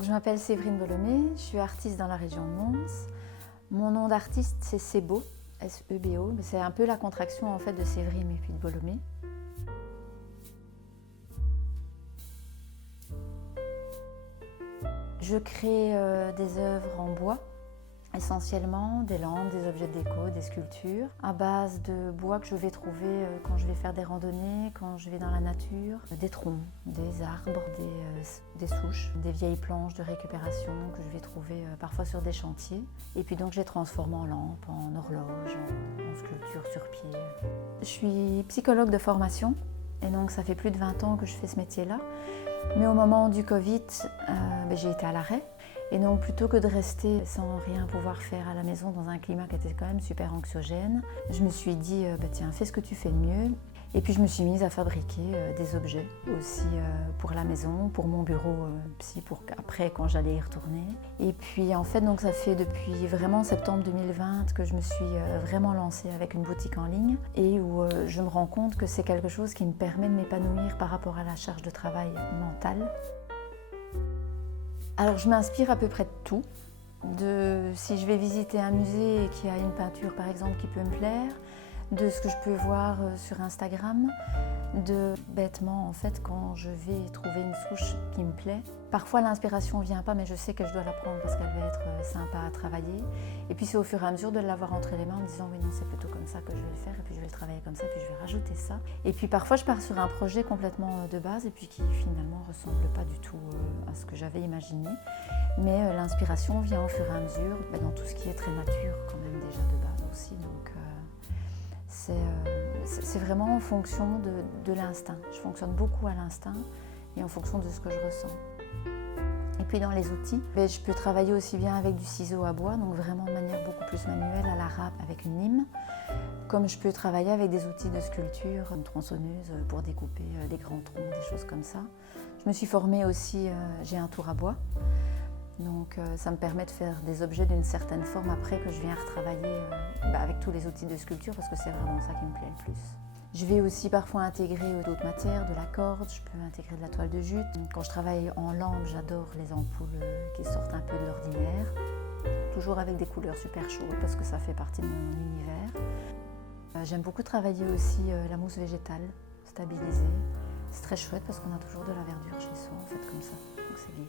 Je m'appelle Séverine Bolomé, je suis artiste dans la région de Mons. Mon nom d'artiste c'est Sebo, S-E-B-O, mais c'est un peu la contraction en fait de Séverine et puis de Bolomé. Je crée des œuvres en bois, essentiellement des lampes, des objets de déco, des sculptures, à base de bois que je vais trouver quand je vais faire des randonnées, quand je vais dans la nature, des troncs, des arbres, des souches, des vieilles planches de récupération que je vais trouver parfois sur des chantiers. Et puis donc je les transforme en lampes, en horloges, en sculptures sur pied. Je suis psychologue de formation et donc ça fait plus de 20 ans que je fais ce métier-là. Mais au moment du Covid, j'ai été à l'arrêt. Et donc plutôt que de rester sans rien pouvoir faire à la maison dans un climat qui était quand même super anxiogène, je me suis dit tiens, fais ce que tu fais de mieux. Et puis je me suis mise à fabriquer des objets aussi pour la maison, pour mon bureau psy, pour après quand j'allais y retourner. Et puis en fait donc ça fait depuis vraiment septembre 2020 que je me suis vraiment lancée avec une boutique en ligne et où je me rends compte que c'est quelque chose qui me permet de m'épanouir par rapport à la charge de travail mentale. Alors je m'inspire à peu près de tout. Si je vais visiter un musée et qu'il y a une peinture par exemple qui peut me plaire, de ce que je peux voir sur Instagram, de bêtement en fait quand je vais trouver une souche qui me plaît. Parfois l'inspiration ne vient pas mais je sais que je dois la prendre parce qu'elle va être sympa à travailler. Et puis c'est au fur et à mesure de l'avoir entre les mains en me disant oui non c'est plutôt comme ça que je vais le faire et puis je vais le travailler comme ça et puis je vais rajouter ça. Et puis parfois je pars sur un projet complètement de base et puis qui finalement ne ressemble pas du tout à ce que j'avais imaginé. Mais l'inspiration vient au fur et à mesure dans tout ce qui est très nature quand même déjà de base aussi. Donc, c'est vraiment en fonction de l'instinct. Je fonctionne beaucoup à l'instinct et en fonction de ce que je ressens. Et puis dans les outils, je peux travailler aussi bien avec du ciseau à bois, donc vraiment de manière beaucoup plus manuelle à la râpe avec une lime, comme je peux travailler avec des outils de sculpture, une tronçonneuse pour découper des grands troncs, des choses comme ça. Je me suis formée aussi, j'ai un tour à bois. Donc ça me permet de faire des objets d'une certaine forme après que je viens retravailler avec tous les outils de sculpture parce que c'est vraiment ça qui me plaît le plus. Je vais aussi parfois intégrer d'autres matières, de la corde, je peux intégrer de la toile de jute. Quand je travaille en lampe, j'adore les ampoules qui sortent un peu de l'ordinaire. Toujours avec des couleurs super chaudes parce que ça fait partie de mon univers. J'aime beaucoup travailler aussi la mousse végétale, stabilisée. C'est très chouette parce qu'on a toujours de la verdure chez soi en fait comme ça, donc c'est gai.